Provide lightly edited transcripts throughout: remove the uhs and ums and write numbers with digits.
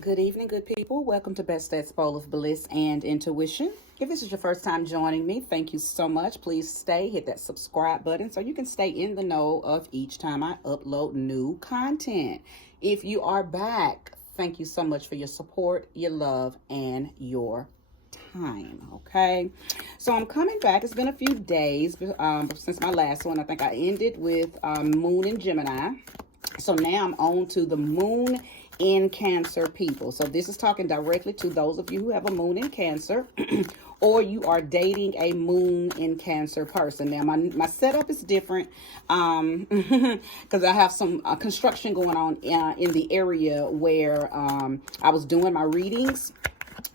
Good evening, good people. Welcome to Best Stats Bowl of Bliss and Intuition. If this is your first time joining me, thank you so much. Please stay, hit that subscribe button so you can stay in the know of each time I upload new content. If you are back, thank you so much for your support, your love, and your time. Okay, so I'm coming back. It's been a few days since my last one. I think I ended with Moon in Gemini. So now I'm on to the Moon in Cancer people. So this is talking directly to those of you who have a Moon in Cancer or you are dating a Moon in Cancer person. Now my setup is different because I have some construction going on in the area where I was doing my readings.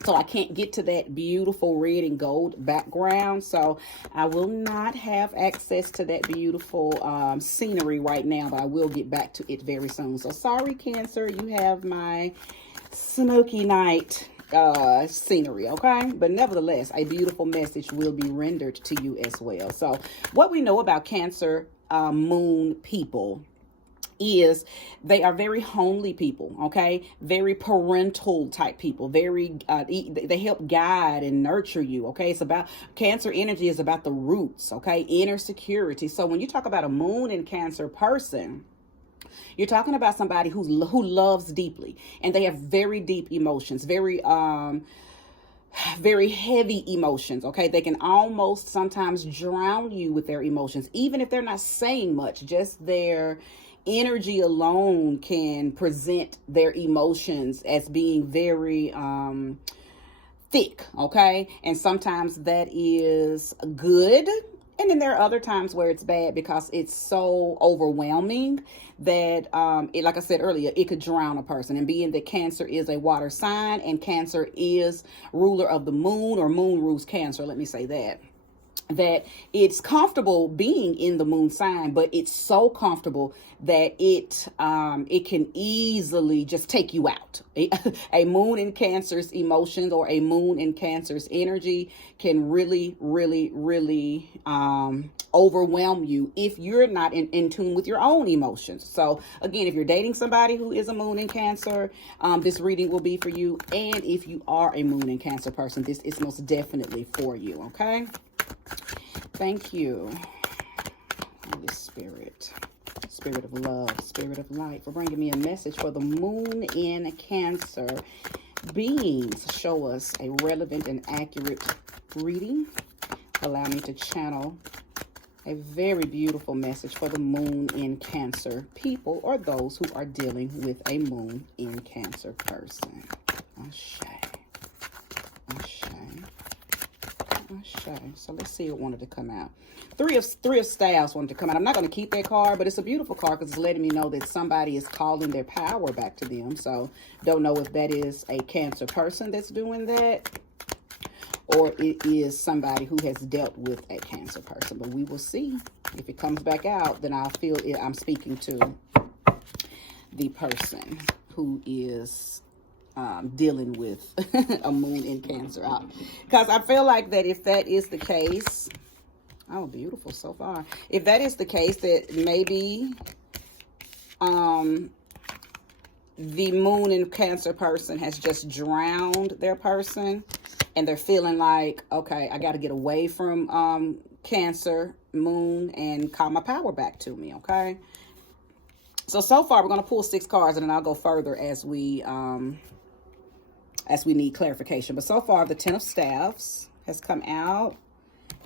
So I can't get to that beautiful red and gold background. So I will not have access to that beautiful scenery right now, but I will get back to it very soon. So sorry, Cancer, you have my smoky night scenery, okay? But nevertheless, a beautiful message will be rendered to you as well. So what we know about Cancer moon people is they are very homely people, okay? Very parental type people, very they help guide and nurture you, okay? It's about Cancer energy is about the roots, okay? Inner security. So when you talk about a Moon in Cancer person, you're talking about somebody who loves deeply, and they have very deep emotions, very heavy emotions, okay? They can almost sometimes drown you with their emotions, even if they're not saying much. Just their energy alone can present their emotions as being very thick, okay? And sometimes that is good, and then there are other times where it's bad because it's so overwhelming that like I said earlier, it could drown a person. And being that Cancer is a water sign and Cancer is ruler of the moon, or moon rules Cancer, let me say that it's comfortable being in the moon sign, but it's so comfortable that it can easily just take you out. A Moon in Cancer's emotions or a Moon in Cancer's energy can really overwhelm you if you're not in tune with your own emotions. So again, if you're dating somebody who is a Moon in Cancer, this reading will be for you. And if you are a Moon in Cancer person, this is most definitely for you, okay? Thank you, Holy Spirit, Spirit of love, Spirit of light, for bringing me a message for the Moon in Cancer. Beings, show us a relevant and accurate reading. Allow me to channel a very beautiful message for the Moon in Cancer people, or those who are dealing with a Moon in Cancer person. Ashe. Ashe. Ashe. So let's see what wanted to come out. Three of Staves wanted to come out. I'm not going to keep that card, but it's a beautiful card because it's letting me know that somebody is calling their power back to them. So don't know if that is a Cancer person that's doing that, or it is somebody who has dealt with a Cancer person. But we will see. If it comes back out, then I'll feel it. I'm speaking to the person who is dealing with a Moon in Cancer. Because I feel like that if that is the case, oh, beautiful so far. If that is the case, that maybe the Moon in Cancer person has just drowned their person, and they're feeling like, okay, I got to get away from Cancer Moon and call my power back to me, okay? So far, we're going to pull 6 cards, and then I'll go further as we need clarification. But so far, the 10 of Staves has come out.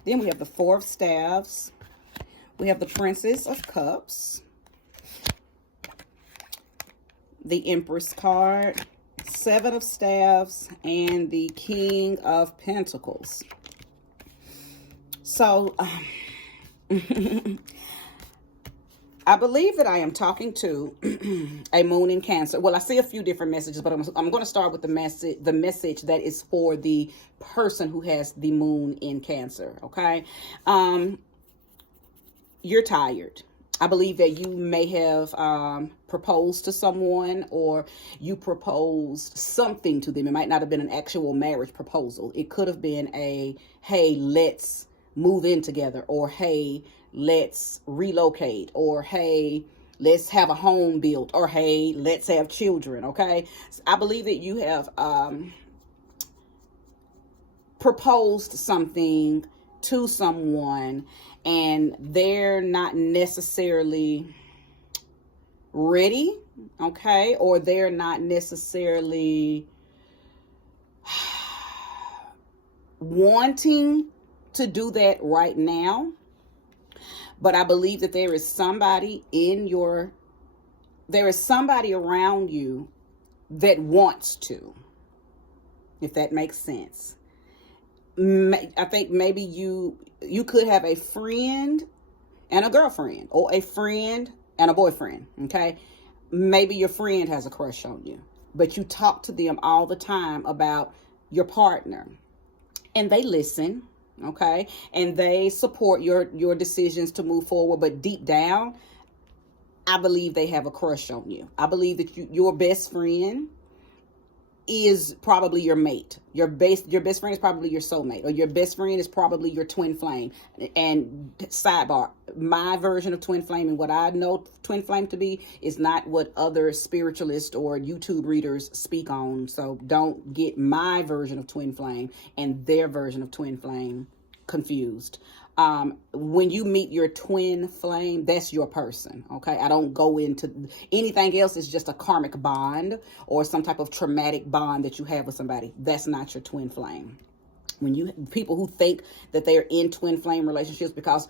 Then we have the 4 of Staves. We have the Princess of Cups. The Empress card. 7 of Staves. And the King of Pentacles. So, I believe that I am talking to a Moon in Cancer. Well, I see a few different messages, but I'm going to start with the message that is for the person who has the Moon in Cancer, okay? You're tired. I believe that you may have proposed to someone, or you proposed something to them. It might not have been an actual marriage proposal. It could have been a, hey, let's move in together, or hey, let's relocate, or hey, let's have a home built, or hey, let's have children. Okay. I believe that you have proposed something to someone and they're not necessarily ready, okay, or they're not necessarily wanting to do that right now. But I believe that there is somebody around you that wants to, if that makes sense. I think maybe you could have a friend and a girlfriend, or a friend and a boyfriend, okay? Maybe your friend has a crush on you, but you talk to them all the time about your partner, and they listen, okay? And they support your decisions to move forward, but deep down, I believe they have a crush on you. I believe that your best friend is probably your mate. Your best friend is probably your soulmate, or your best friend is probably your twin flame. And sidebar, my version of twin flame and what I know twin flame to be is not what other spiritualists or YouTube readers speak on. So don't get my version of twin flame and their version of twin flame confused. When you meet your twin flame, that's your person. Okay. I don't go into anything else. Is just a karmic bond or some type of traumatic bond that you have with somebody. That's not your twin flame. People who think that they're in twin flame relationships because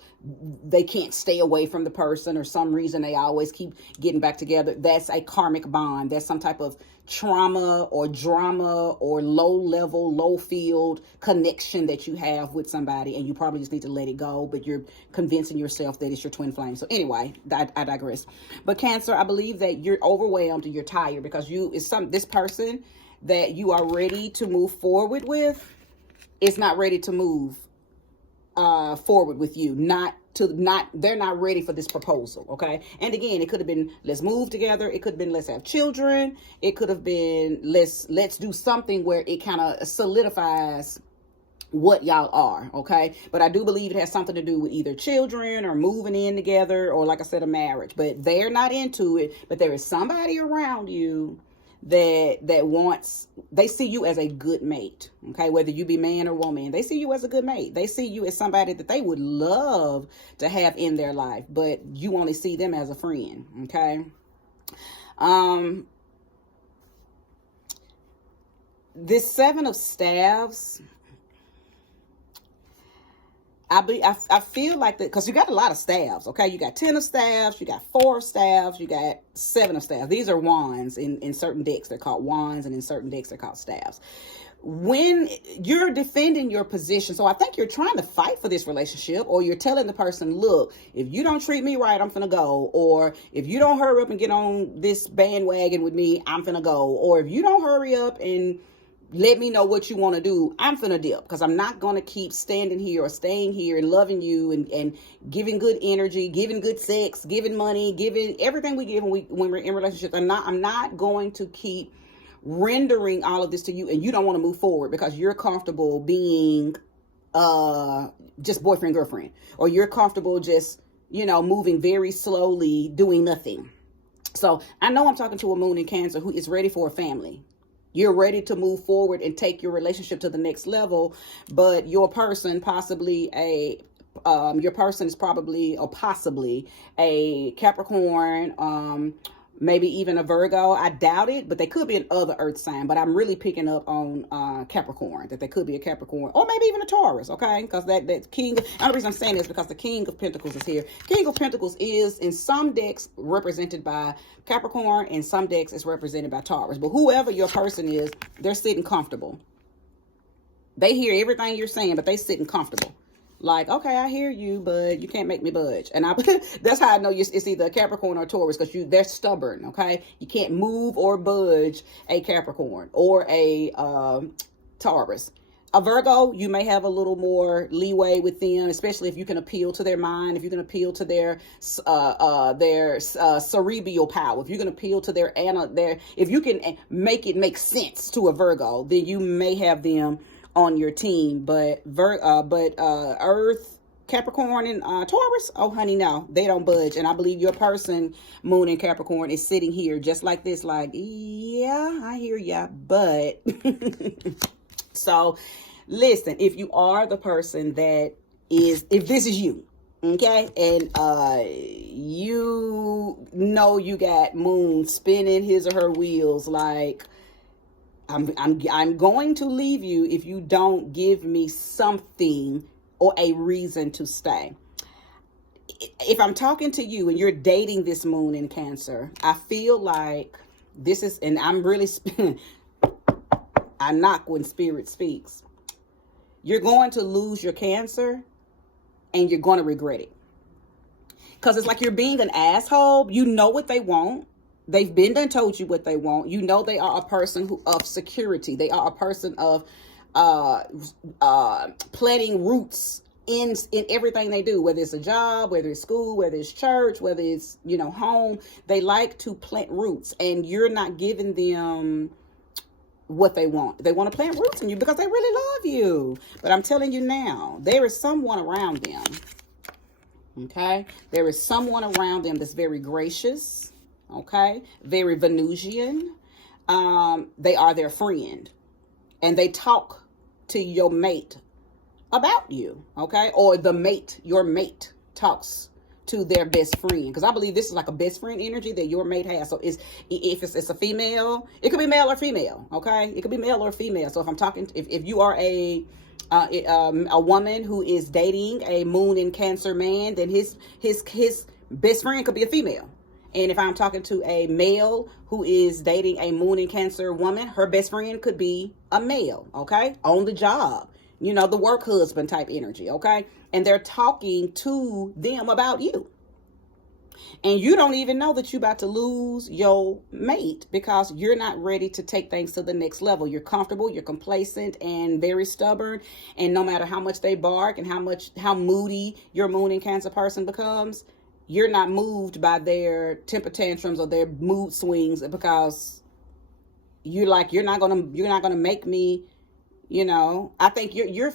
they can't stay away from the person, or some reason they always keep getting back together, that's a karmic bond. That's some type of trauma or drama or low field connection that you have with somebody, and you probably just need to let it go, but you're convincing yourself that it's your twin flame. So anyway, I digress. But Cancer, I believe that you're overwhelmed and you're tired because this person that you are ready to move forward with is not ready to move forward with you. They're not ready for this proposal. Okay. And again, it could have been, let's move together. It could have been, let's have children. It could have been, let's do something where it kind of solidifies what y'all are. Okay. But I do believe it has something to do with either children or moving in together, or like I said, a marriage, but they're not into it. But there is somebody around you they see you as a good mate. Okay. Whether you be man or woman, they see you as a good mate. They see you as somebody that they would love to have in their life, but you only see them as a friend. Okay. This Seven of Staves, I feel like that because you got a lot of staves. Okay, you got 10 of staves, you got 4 of staves, you got 7 of staves. These are wands in certain decks. They're called wands, and in certain decks they're called staves. When you're defending your position, so I think you're trying to fight for this relationship, or you're telling the person, look, if you don't treat me right, I'm finna go. Or if you don't hurry up and get on this bandwagon with me, I'm finna go. Or if you don't hurry up and let me know what you want to do, I'm finna dip, because I'm not going to keep standing here or staying here and loving you and giving good energy, giving good sex, giving money, giving everything we give when we're in relationships. I'm not going to keep rendering all of this to you, and you don't want to move forward because you're comfortable being just boyfriend, girlfriend, or you're comfortable just, moving very slowly, doing nothing. So I know I'm talking to a moon in Cancer who is ready for a family. You're ready to move forward and take your relationship to the next level, but your person is probably or possibly a Capricorn, maybe even a Virgo. I doubt it, but they could be an other earth sign. But I'm really picking up on Capricorn, that they could be a Capricorn, or maybe even a Taurus, okay? Because that king, the only reason I'm saying this is because the King of Pentacles is here. King of Pentacles is in some decks represented by Capricorn, and some decks is represented by Taurus. But whoever your person is, they're sitting comfortable. They hear everything you're saying, but they sitting comfortable. Like, okay, I hear you, but you can't make me budge. And that's how I know it's either a Capricorn or a Taurus, because they're stubborn, okay? You can't move or budge a Capricorn or a Taurus. A Virgo, you may have a little more leeway with them, especially if you can appeal to their mind, if you can appeal to their cerebral power, if you can appeal to if you can make it make sense to a Virgo, then you may have them on your team. But Earth, Capricorn and Taurus, oh honey, no, they don't budge. And I believe your person, moon in Capricorn, is sitting here just like this, like, yeah, I hear ya, but so listen, if you are the person that is, if this is you, okay, and you know you got moon spinning his or her wheels, like, I'm going to leave you if you don't give me something or a reason to stay. If I'm talking to you and you're dating this moon in Cancer, I feel like this is, and I'm really, I knock when spirit speaks. You're going to lose your Cancer and you're going to regret it. Because it's like you're being an asshole. You know what they want. They've been done told you what they want. You know they are a person of security. They are a person of planting roots in everything they do, whether it's a job, whether it's school, whether it's church, whether it's, you know, home. They like to plant roots, and you're not giving them what they want. They want to plant roots in you because they really love you. But I'm telling you now, there is someone around them. Okay? There is someone around them that's very gracious. Okay? Very Venusian. They are their friend. And they talk to your mate about you. Okay? Or the mate, your mate talks to their best friend. Because I believe this is like a best friend energy that your mate has. So if it's a female, it could be male or female. Okay? It could be male or female. So if I'm talking, if you are a woman who is dating a moon in Cancer man, then his best friend could be a female. And if I'm talking to a male who is dating a moon in Cancer woman, her best friend could be a male, okay? On the job, you know, the work husband type energy, okay? And they're talking to them about you. And you don't even know that you're about to lose your mate because you're not ready to take things to the next level. You're comfortable, you're complacent, and very stubborn. And no matter how much they bark and how moody your moon in Cancer person becomes, you're not moved by their temper tantrums or their mood swings because you're not gonna make me, you know. I think your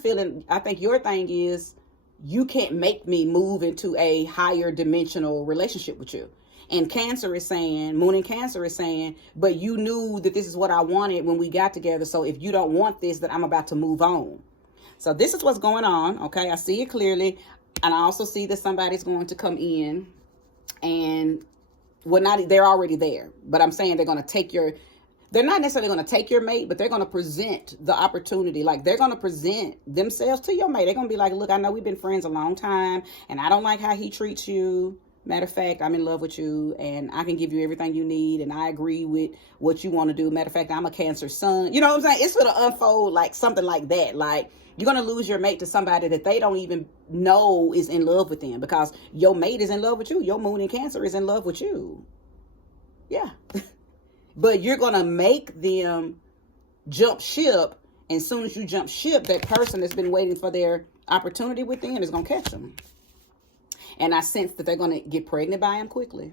thing is you can't make me move into a higher dimensional relationship with you. And Cancer is saying, moon in Cancer is saying, but you knew that this is what I wanted when we got together. So if you don't want this, then I'm about to move on. So this is what's going on. Okay. I see it clearly. And I also see that somebody's going to come in and they're already there, but I'm saying they're not necessarily going to take your mate, but they're going to present the opportunity. Like they're going to present themselves to your mate. They're going to be like, look, I know we've been friends a long time and I don't like how he treats you. Matter of fact, I'm in love with you and I can give you everything you need. And I agree with what you want to do. Matter of fact, I'm a Cancer sun. You know what I'm saying? It's going to unfold like something like that. Like you're going to lose your mate to somebody that they don't even know is in love with them because your mate is in love with you. Your moon in Cancer is in love with you. Yeah. But you're going to make them jump ship. And as soon as you jump ship, that person that's been waiting for their opportunity with them is going to catch them. And I sense that they're going to get pregnant by him quickly.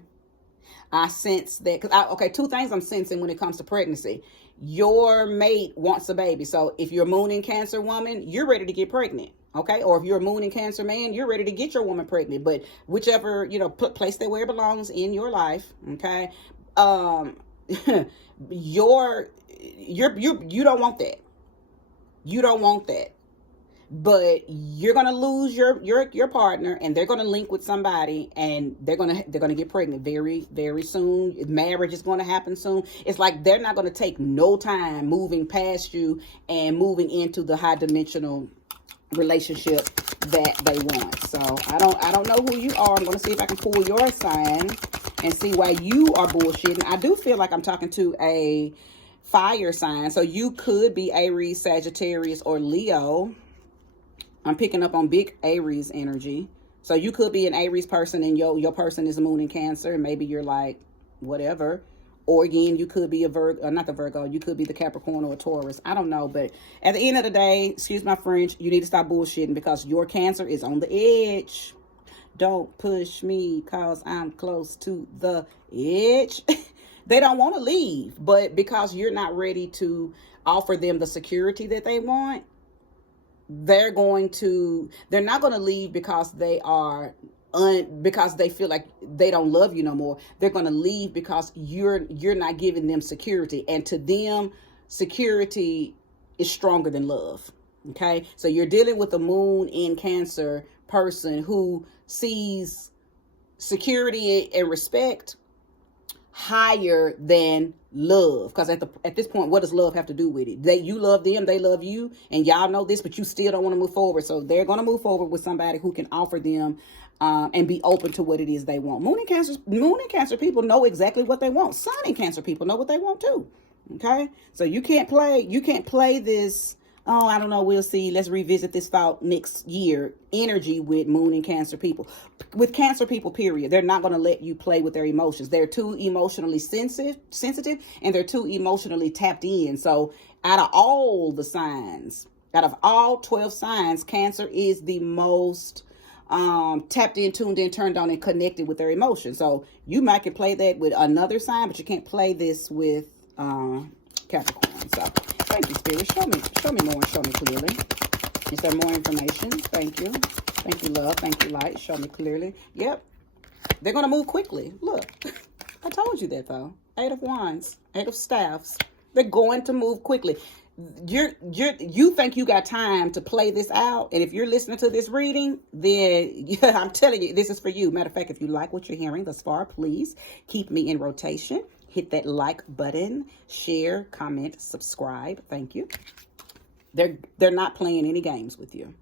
I sense that, two things I'm sensing when it comes to pregnancy. Your mate wants a baby. So if you're a moon in Cancer woman, you're ready to get pregnant. Okay. Or if you're a moon in Cancer man, you're ready to get your woman pregnant. But whichever, place that where it belongs in your life. Okay. You don't want that. You don't want that. But you're gonna lose your partner, and they're gonna link with somebody, and they're gonna get pregnant very, very soon. Marriage is gonna happen soon. It's like they're not gonna take no time moving past you and moving into the high dimensional relationship that they want. So I don't know who you are. I'm gonna see if I can pull your sign and see why you are bullshitting. I do feel like I'm talking to a fire sign, so you could be Aries, Sagittarius, or Leo. I'm picking up on big Aries energy. So you could be an Aries person and your person is moon in Cancer. And maybe you're like, whatever. Or again, you could be a Virgo, not the Virgo. You could be the Capricorn or a Taurus. I don't know. But at the end of the day, excuse my French, you need to stop bullshitting because your Cancer is on the edge. Don't push me because I'm close to the edge. They don't want to leave. But because you're not ready to offer them the security that they want, they're not going to leave because they are because they feel like they don't love you no more. They're going to leave because you're not giving them security, and to them, security is stronger than love. Okay, so you're dealing with a moon in Cancer person who sees security and respect higher than love, because at this point, what does love have to do with it? You love them, they love you, and y'all know this, but you still don't want to move forward. So they're going to move forward with somebody who can offer them and be open to what it is they want. Moon and Cancer people know exactly what they want. Sun and Cancer people know what they want too. Okay, so you can't play this, oh, I don't know, we'll see, let's revisit this thought next year energy with Moon and Cancer people. With Cancer people, period, they're not going to let you play with their emotions. They're too emotionally sensitive, and they're too emotionally tapped in. So out of all 12 signs, Cancer is the most tapped in, tuned in, turned on, and connected with their emotions. So you might can play that with another sign, but you can't play this with Capricorn. So thank you, Spirit. Show me more and show me clearly. Is there more information? Thank you. Thank you, love. Thank you, light. Show me clearly. Yep. They're going to move quickly. Look, I told you that, though. 8 of Wands, 8 of Staffs. They're going to move quickly. You think you got time to play this out, and if you're listening to this reading, then I'm telling you, this is for you. Matter of fact, if you like what you're hearing thus far, please keep me in rotation. Hit that like button, share, comment, subscribe. Thank you. They're not playing any games with you.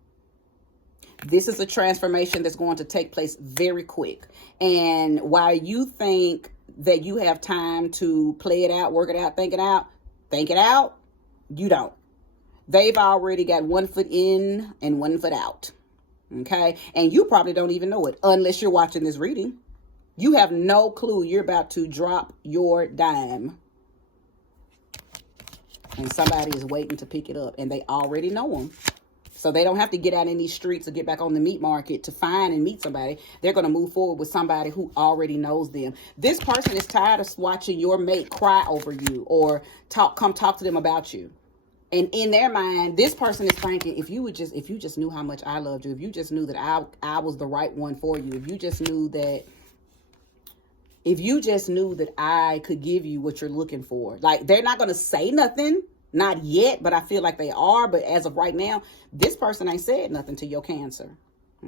This is a transformation that's going to take place very quick. And while you think that you have time to play it out, work it out, think it out, you don't. They've already got one foot in and one foot out. Okay? And you probably don't even know it unless you're watching this reading. You have no clue you're about to drop your dime. And somebody is waiting to pick it up, and they already know them. So they don't have to get out in these streets or get back on the meat market to find and meet somebody. They're going to move forward with somebody who already knows them. This person is tired of watching your mate cry over you or come talk to them about you. And in their mind, this person is thinking, if you just knew how much I loved you, if you just knew that I was the right one for you, if you just knew that I could give you what you're looking for. Like, they're not going to say nothing, not yet, but I feel like they are. But as of right now, this person ain't said nothing to your Cancer.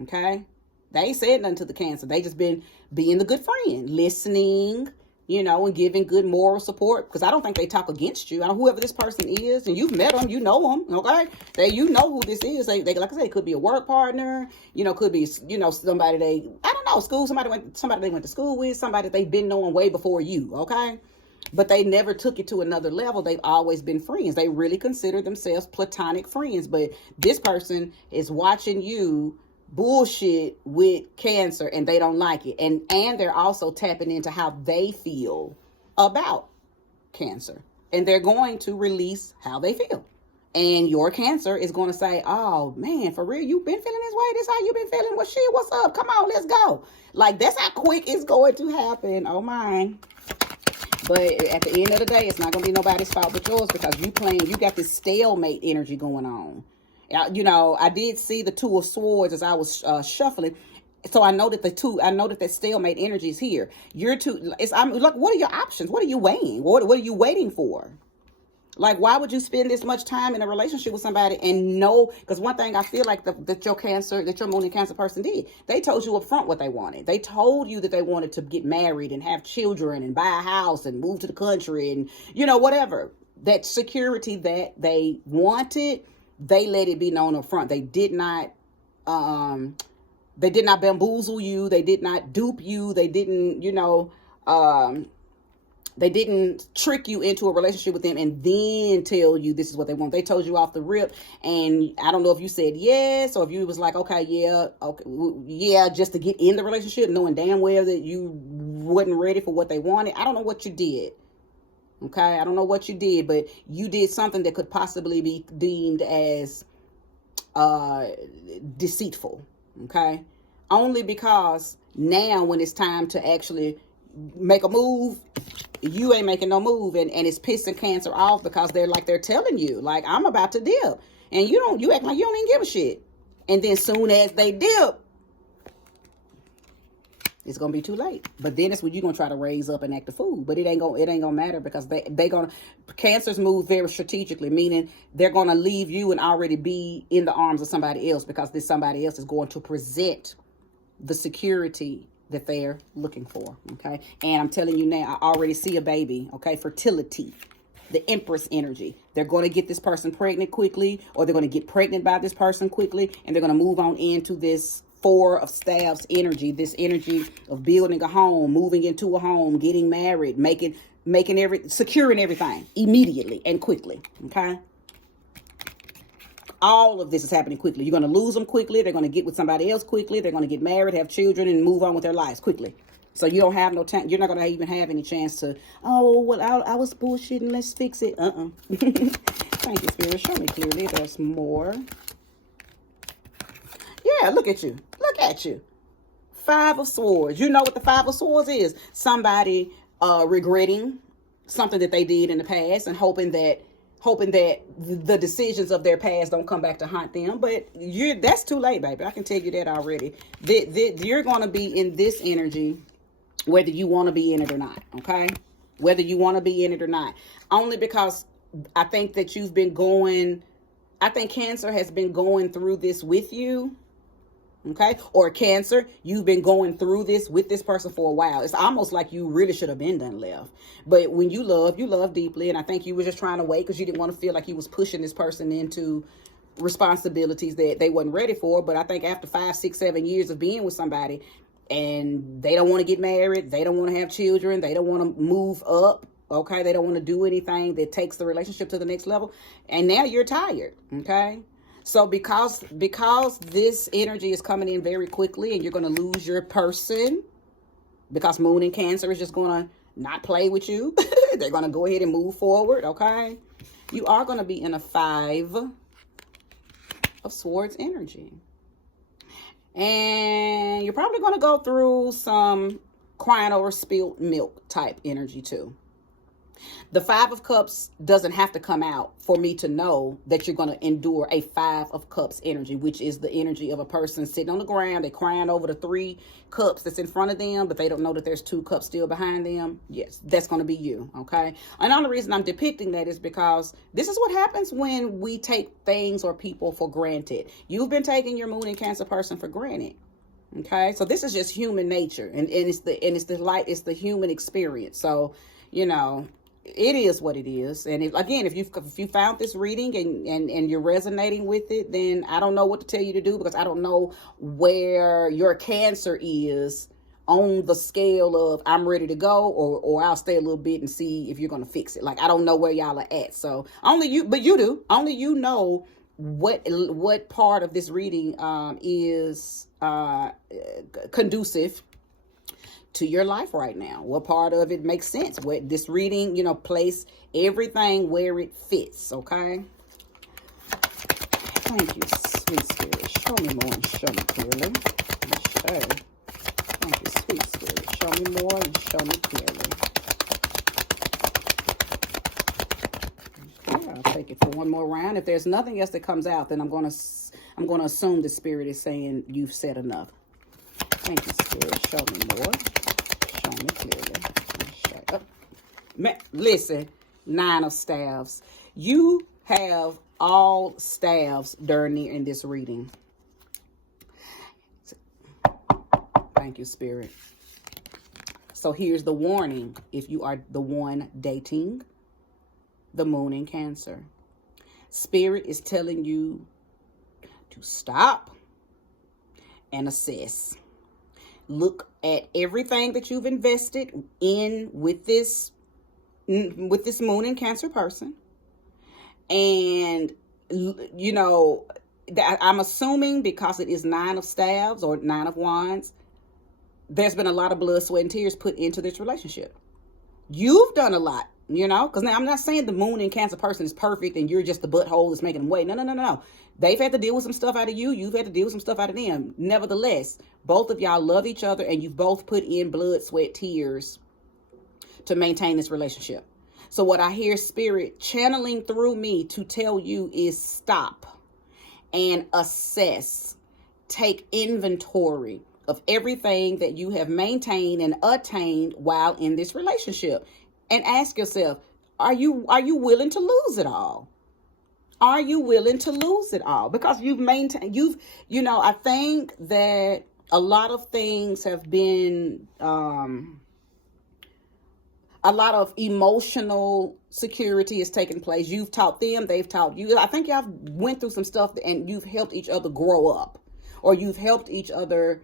Okay? They ain't said nothing to the Cancer. They just been being the good friend, listening, and giving good moral support. Because I don't think they talk against you. I don't, whoever this person is, and you've met them, you know them, okay? You know who this is. They like I said, it could be a work partner, could be, somebody I don't know, school, somebody they went to school with, somebody they've been knowing way before you, okay? But they never took it to another level. They've always been friends. They really consider themselves platonic friends. But this person is watching you bullshit with Cancer, and they don't like it. And they're also tapping into how they feel about Cancer. And they're going to release how they feel. And your Cancer is going to say, oh, man, for real, you've been feeling this way? This how you been feeling? Well, shit, what's up? Come on, let's go. Like, that's how quick it's going to happen. Oh, my. But at the end of the day, it's not going to be nobody's fault but yours, because you got this stalemate energy going on. I did see the 2 of Swords as I was shuffling. So I know that that stalemate energy is here. Look, what are your options? What are you weighing? What are you waiting for? Like, why would you spend this much time in a relationship with somebody and know? Because one thing I feel like that your Moon and Cancer person did, they told you up front what they wanted. They told you that they wanted to get married and have children and buy a house and move to the country and, whatever. That security that they wanted, they let it be known up front. They did not bamboozle you. They did not dupe you. They didn't, they didn't trick you into a relationship with them and then tell you this is what they want. They told you off the rip, and I don't know if you said yes or if you was like, okay, yeah, just to get in the relationship, knowing damn well that you wasn't ready for what they wanted. I don't know what you did. Okay, I don't know what you did, but you did something that could possibly be deemed as deceitful. Okay, only because now when it's time to actually make a move, you ain't making no move, and it's pissing Cancer off because they're telling you, like, I'm about to dip, and you act like you don't even give a shit. And then soon as they dip, it's gonna be too late. But then it's when you're gonna try to raise up and act the fool. But it ain't gonna matter, because Cancers move very strategically, meaning they're gonna leave you and already be in the arms of somebody else, because this somebody else is going to present the security that they're looking for. Okay. And I'm telling you now, I already see a baby. Okay. Fertility, the Empress energy. They're going to get this person pregnant quickly, or they're going to get pregnant by this person quickly, and they're going to move on into this Four of Staves energy, this energy of building a home, moving into a home, getting married, securing everything immediately and quickly. Okay. All of this is happening quickly. You're going to lose them quickly. They're going to get with somebody else quickly. They're going to get married, have children, and move on with their lives quickly. So you don't have no time. You're not going to even have any chance to, oh, well, I was bullshitting. Let's fix it. Thank you, Spirit. Show me clearly. There's more. Yeah, look at you. Look at you. Five of Swords. You know what the Five of Swords is? Somebody regretting something that they did in the past and hoping that the decisions of their past don't come back to haunt them. But that's too late, baby. I can tell you that already. You're going to be in this energy whether you want to be in it or not. Okay? Whether you want to be in it or not. Only because I think that I think Cancer has been going through this with you. Okay? Or Cancer, you've been going through this with this person for a while. It's almost like you really should have been done left. But when you love deeply. And I think you were just trying to wait because you didn't want to feel like you was pushing this person into responsibilities that they wasn't ready for. But I think after 5, 6, 7 years of being with somebody, and they don't want to get married, they don't want to have children, they don't want to move up. Okay? They don't want to do anything that takes the relationship to the next level. And now you're tired. Okay? So because this energy is coming in very quickly, and you're going to lose your person, because Moon in Cancer is just going to not play with you. They're going to go ahead and move forward. Okay. You are going to be in a Five of Swords energy. And you're probably going to go through some crying over spilled milk type energy too. The Five of Cups doesn't have to come out for me to know that you're going to endure a Five of Cups energy, which is the energy of a person sitting on the ground. They're crying over the 3 cups that's in front of them, but they don't know that there's 2 cups still behind them. Yes, that's going to be you. Okay. And the only reason I'm depicting that is because this is what happens when we take things or people for granted. You've been taking your Moon and Cancer person for granted. Okay. So this is just human nature, and it's the human experience. So, it is what it is. And if you found this reading and you're resonating with it, then I don't know what to tell you to do, because I don't know where your Cancer is on the scale of I'm ready to go, or I'll stay a little bit and see if you're going to fix it. Like, I don't know where y'all are at. So only you, but you do. Only you know what part of this reading is conducive to your life right now. What part of it makes sense? What this reading, place everything where it fits. Okay. Thank you, sweet Spirit. Show me more and show me clearly. Sure. Thank you, sweet Spirit. Show me more and show me clearly. Okay, I'll take it for one more round. If there's nothing else that comes out, then I'm gonna assume the Spirit is saying you've said enough. Thank you, Spirit. Show me more. Show me clearly. Shut up. Listen, 9 of Staves. You have all staves in this reading. Thank you, Spirit. So here's the warning. If you are the one dating the Moon in Cancer, Spirit is telling you to stop and assess. Look at everything that you've invested in with this Moon in Cancer person. And, I'm assuming because it is 9 of Staves or 9 of Wands, there's been a lot of blood, sweat, and tears put into this relationship. You've done a lot You know, because now I'm not saying the moon in Cancer person is perfect and you're just the butthole that's making them wait. No, no, no, no, no. They've had to deal with some stuff out of you. You've had to deal with some stuff out of them. Nevertheless, both of y'all love each other and you've both put in blood, sweat, tears to maintain this relationship. So what I hear Spirit channeling through me to tell you is stop and assess. Take inventory of everything that you have maintained and attained while in this relationship. And ask yourself, are you willing to lose it all? Are you willing to lose it all? Because you've maintained, I think that a lot of things have been, a lot of emotional security has taken place. You've taught them, they've taught you. I think y'all went through some stuff and you've helped each other grow up, or you've helped each other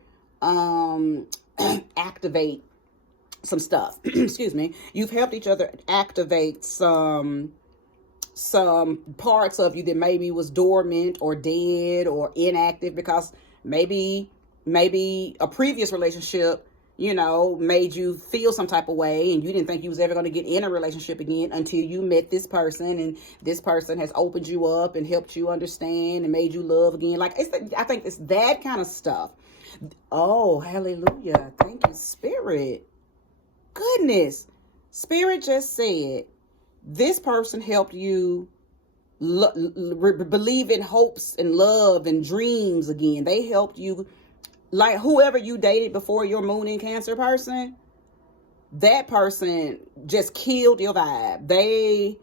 activate some stuff. Excuse me. You've helped each other activate some parts of you that maybe was dormant or dead or inactive, because maybe a previous relationship, made you feel some type of way and you didn't think you was ever going to get in a relationship again until you met this person, and this person has opened you up and helped you understand and made you love again. Like, I think it's that kind of stuff. Oh, hallelujah. Thank you, Spirit. Goodness. Spirit just said this person helped you believe in hopes and love and dreams again. They helped you, like whoever you dated before your moon in Cancer person, that person just killed your vibe. They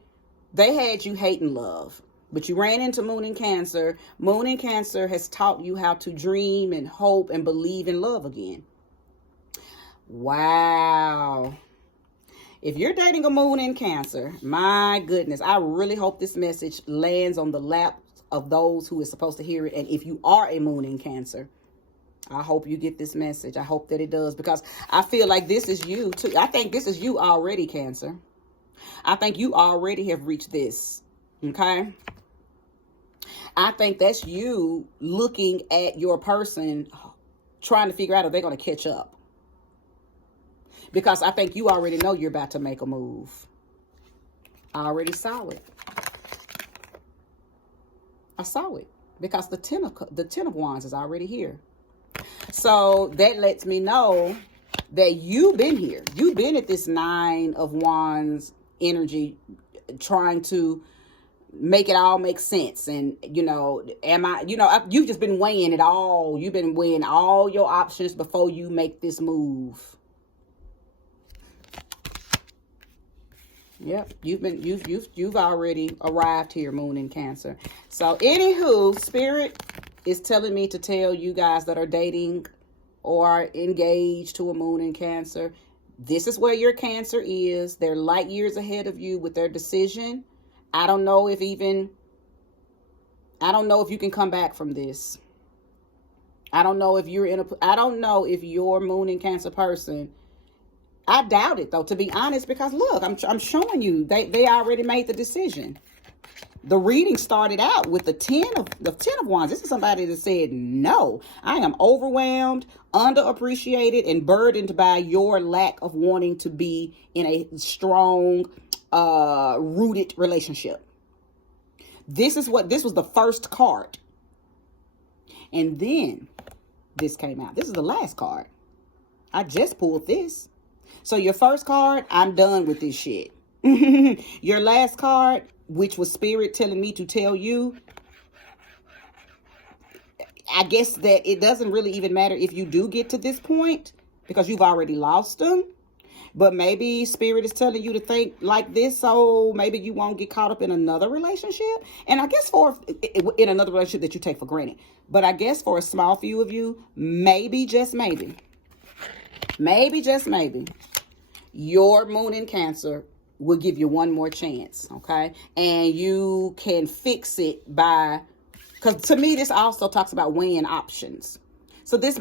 had you hating love, but you ran into moon in Cancer. Moon in Cancer has taught you how to dream and hope and believe in love again. Wow. If you're dating a moon in Cancer, my goodness, I really hope this message lands on the lap of those who is supposed to hear it. And if you are a moon in Cancer, I hope you get this message. I hope that it does, because I feel like this is you too. I think this is you already, Cancer. I think you already have reached this. Okay. I think that's you looking at your person, trying to figure out if they're going to catch up. Because I think you already know you're about to make a move. I already saw it. I saw it. Because the ten of Wands is already here. So that lets me know that you've been here. You've been at this 9 of Wands energy, trying to make it all make sense. And, you've just been weighing it all. You've been weighing all your options before you make this move. Yep, you've already arrived here, moon in Cancer. So anywho, Spirit is telling me to tell you guys that are dating or engaged to a moon in Cancer, this is where your Cancer is. They're light years ahead of you with their decision. I don't know if you can come back from this. I don't know if your moon in Cancer person, I doubt it though, to be honest, because look, I'm showing you they already made the decision. The reading started out with the 10 of Wands. This is somebody that said, no, I am overwhelmed, underappreciated, and burdened by your lack of wanting to be in a strong, rooted relationship. This was the first card. And then this came out. This is the last card. I just pulled this. So your first card, I'm done with this shit. Your last card, which was Spirit telling me to tell you, I guess that it doesn't really even matter if you do get to this point, because you've already lost them. But maybe Spirit is telling you to think like this, so maybe you won't get caught up in another relationship. And I guess in another relationship that you take for granted. But I guess for a small few of you, maybe, just maybe, your moon in Cancer will give you one more chance, okay? And you can fix it because to me, this also talks about weighing options. So this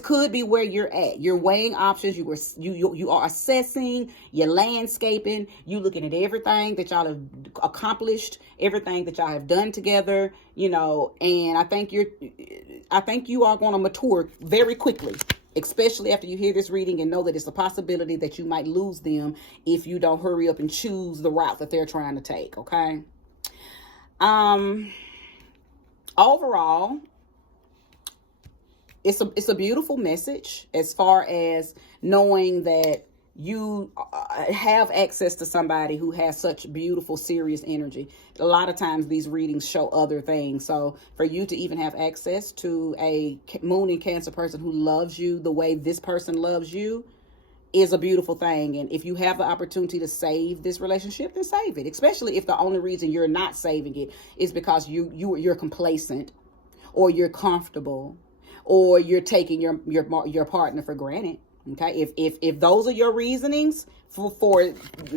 could be where you're at. You're weighing options. You are assessing, you're landscaping, you looking at everything that y'all have accomplished, everything that y'all have done together, and I think you are going to mature very quickly. especially after you hear this reading, and know that it's a possibility that you might lose them if you don't hurry up and choose the route that they're trying to take, okay? Overall, it's a beautiful message as far as knowing that you have access to somebody who has such beautiful, serious energy. A lot of times these readings show other things. So for you to even have access to a moon in Cancer person who loves you the way this person loves you is a beautiful thing. And if you have the opportunity to save this relationship, then save it. Especially if the only reason you're not saving it is because you're complacent, or you're comfortable, or you're taking your partner for granted. Okay, if those are your reasonings for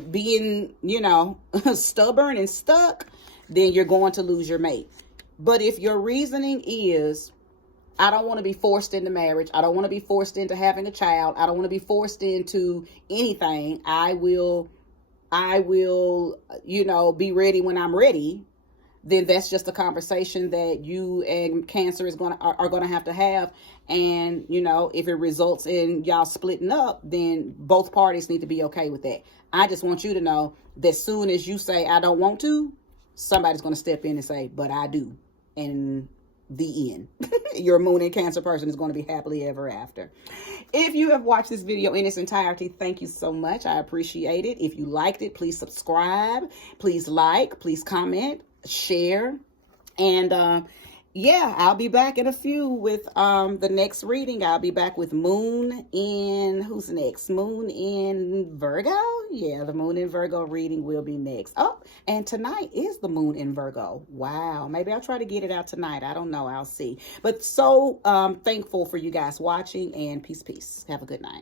being, stubborn and stuck, then you're going to lose your mate. But if your reasoning is, I don't want to be forced into marriage, I don't want to be forced into having a child, I don't want to be forced into anything, I will, be ready when I'm ready, then that's just a conversation that you and Cancer are gonna have to have. And if it results in y'all splitting up, then both parties need to be okay with that. I just want you to know that soon as you say I don't want to, somebody's gonna step in and say, but I do. And the end. Your moon in Cancer person is going to be happily ever after. If you have watched this video in its entirety, thank you so much. I appreciate it. If you liked it, please subscribe, please like, please comment, share, and yeah, I'll be back in a few with the next reading. I'll be back with Moon in, who's next? Moon in Virgo? Yeah, the Moon in Virgo reading will be next. Oh, and tonight is the Moon in Virgo. Wow, maybe I'll try to get it out tonight. I don't know. I'll see. But so thankful for you guys watching, and peace, peace. Have a good night.